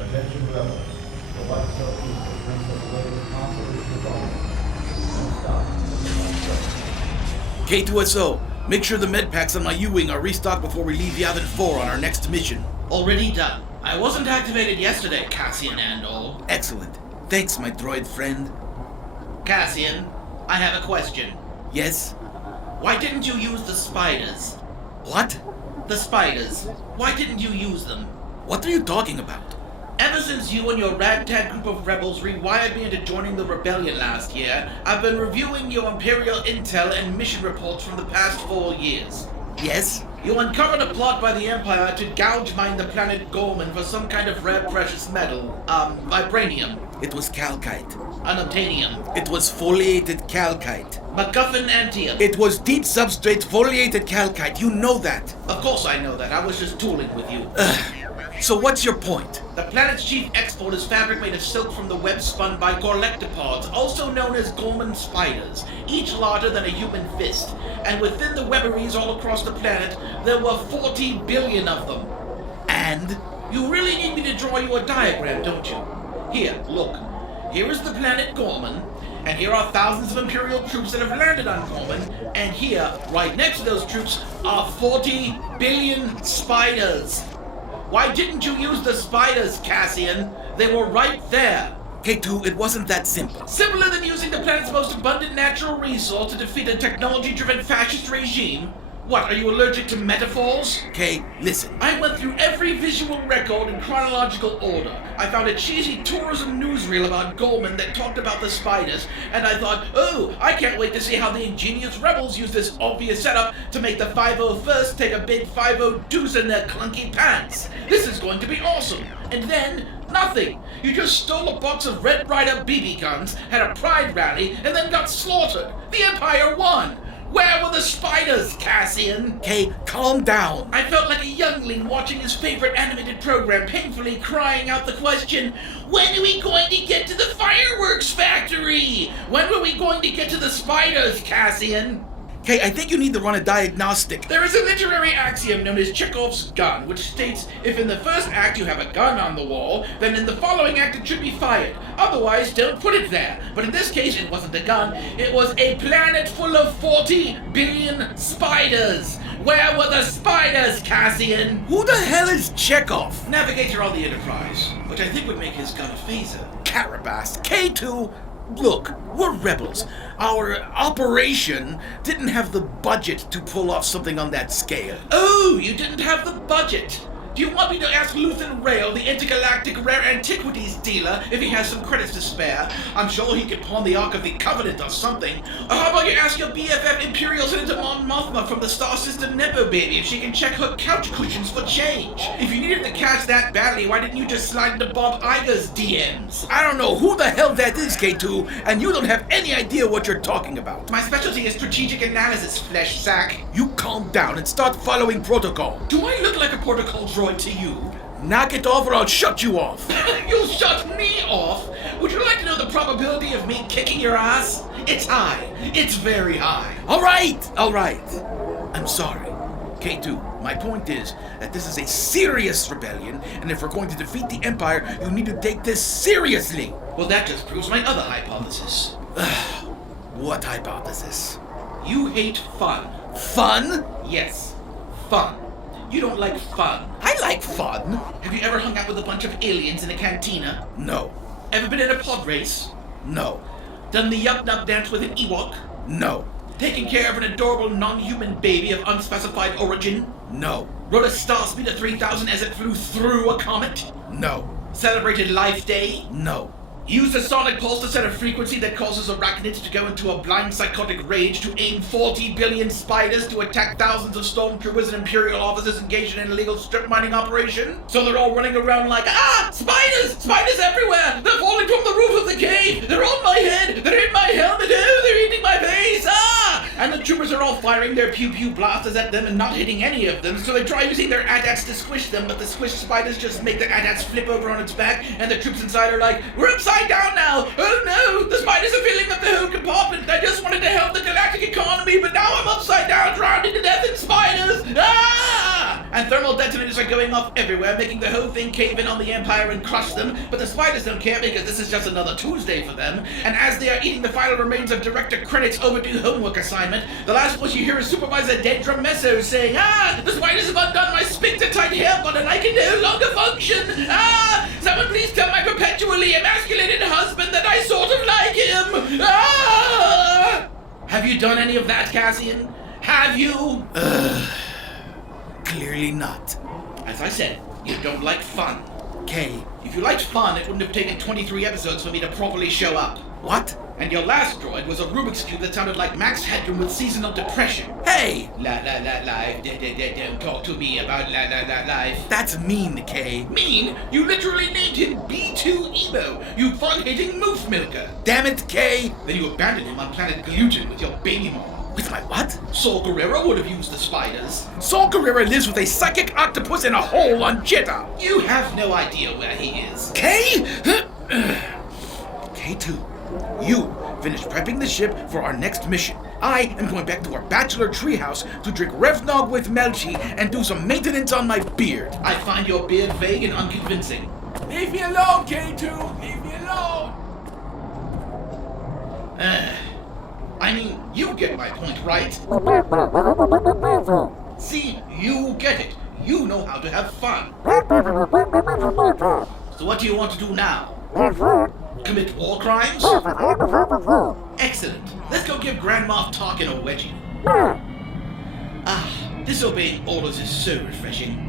Attention rebels. The light self-boost that brings us away as possible is devolved. Don't stop. K-2SO, make sure the med packs on my U-Wing are restocked before we leave Yavin 4 on our next mission. Already done. I wasn't activated yesterday, Cassian Andor. Excellent. Thanks, my droid friend. Cassian, I have a question. Yes? Why didn't you use the spiders? What? The spiders. Why didn't you use them? What are you talking about? Ever since you and your ragtag group of rebels rewired me into joining the rebellion last year, I've been reviewing your Imperial intel and mission reports from the past 4 years. Yes? You uncovered a plot by the Empire to gouge mine the planet Gorman for some kind of rare precious metal. Vibranium. It was calcite. Unobtainium. It was foliated calcite. MacGuffin Antium. It was deep substrate foliated calcite. You know that. Of course I know that. I was just tooling with you. So what's your point? The planet's chief export is fabric made of silk from the web spun by gorlectopods, also known as Gorman spiders, each larger than a human fist. And within the webberies all across the planet, there were 40 billion of them. And? You really need me to draw you a diagram, don't you? Here, look. Here is the planet Gorman, and here are thousands of Imperial troops that have landed on Gorman, and here, right next to those troops, are 40 billion spiders. Why didn't you use the spiders, Cassian? They were right there. K2, it wasn't that simple. Simpler than using the planet's most abundant natural resource to defeat a technology-driven fascist regime? What, are you allergic to metaphors? K, listen. I went through every visual record in chronological order. I found a cheesy tourism newsreel about Gorman that talked about the spiders, and I thought, oh, I can't wait to see how the ingenious rebels use this obvious setup to make the 501st take a big 502s in their clunky pants. This is going to be awesome. And then, nothing. You just stole a box of Red Ryder BB guns, had a pride rally, and then got slaughtered. The Empire won. Where were the spiders, Cassian? K, calm down. I felt like a youngling watching his favorite animated program, painfully crying out the question, when are we going to get to the fireworks factory? When are we going to get to the spiders, Cassian? K, I think you need to run a diagnostic. There is a literary axiom known as Chekhov's gun, which states if in the first act you have a gun on the wall, then in the following act it should be fired. Otherwise, don't put it there. But in this case, it wasn't a gun. It was a planet full of 40 billion spiders. Where were the spiders, Cassian? Who the hell is Chekhov? Navigator on the Enterprise, which I think would make his gun a phaser. Carabas. K2, look, we're rebels. Our operation didn't have the budget to pull off something on that scale. Oh, you didn't have the budget. Do you want me to ask Luthen Rail, the intergalactic rare antiquities dealer, if he has some credits to spare? I'm sure he could pawn the Ark of the Covenant or something. Or how about you ask your BFF Imperial Senator Mon Mothma from the Star System Nepo Baby if she can check her couch cushions for change? If you needed the cash that badly, why didn't you just slide into Bob Iger's DMs? I don't know who the hell that is, K2, and you don't have any idea what you're talking about. My specialty is strategic analysis, flesh sack. You calm down and start following protocol. Do I look like a protocol droid to you? Knock it off or I'll shut you off. You'll shut me off? Would you like to know the probability of me kicking your ass? It's high. It's very high. All right. I'm sorry. K2, my point is that this is a serious rebellion, and if we're going to defeat the Empire, you need to take this seriously. Well, that just proves my other hypothesis. What hypothesis? You hate fun. Fun? Yes, fun. You don't like fun. I like fun. Have you ever hung out with a bunch of aliens in a cantina? No. Ever been in a pod race? No. Done the yup nup dance with an Ewok? No. Taken care of an adorable non-human baby of unspecified origin? No. Rode a Star Speeder 3000 as it flew through a comet? No. Celebrated Life Day? No. Used a sonic pulse to set a frequency that causes arachnids to go into a blind psychotic rage to aim 40 billion spiders to attack thousands of stormtroopers and Imperial officers engaged in an illegal strip mining operation? So they're all running around like, spiders! Spiders everywhere! They're falling from the roof of the cave! They're on my head! They're in my helmet! Oh, they're eating my face! And the troopers are all firing their pew-pew blasters at them and not hitting any of them, so they try using their AT-ATs to squish them, but the squished spiders just make the AT-ATs flip over on its back, and the troops inside are like, we're upside down now! Oh no! The spiders are filling up the whole compartment! I just wanted to help the galactic economy, but now I'm upside down, drowned to death in spiders! and thermal detonators are going off everywhere, making the whole thing cave in on the Empire and crush them, but the spiders don't care because this is just another Tuesday for them, and as they are eating the final remains of Director Krennic's overdue homework assignment, the last voice you hear is Supervisor Dendra Meso saying, the spiders have undone my sphincter-tight hair button, I can no longer function! Someone please tell my perpetually emasculated husband that I sort of like him! Have you done any of that, Cassian? Have you? Clearly not. As I said, you don't like fun. K, If you liked fun, it wouldn't have taken 23 episodes for me to properly show up. what? And your last droid was a Rubik's Cube that sounded like Max Headroom with seasonal depression. Hey! La la la life, don't talk to me about la la la life. That's mean, K. Mean? You literally named him B2 Emo, you fun-hating moof milker. Damn it, K! Then you abandoned him on planet Gluten with your baby mom. With my what? Saul Guerrero would have used the spiders. Saul Guerrero lives with a psychic octopus in a hole on Jeddah. You have no idea where he is. K? K2, you finish prepping the ship for our next mission. I am going back to our bachelor treehouse to drink Revnog with Melchi and do some maintenance on my beard. I find your beard vague and unconvincing. Leave me alone, K2! Leave me alone! I mean, you get my point, right? See, you get it. You know how to have fun. So what do you want to do now? Commit war crimes? Excellent. Let's go give Grand Moff Tarkin a wedgie. Disobeying orders is so refreshing.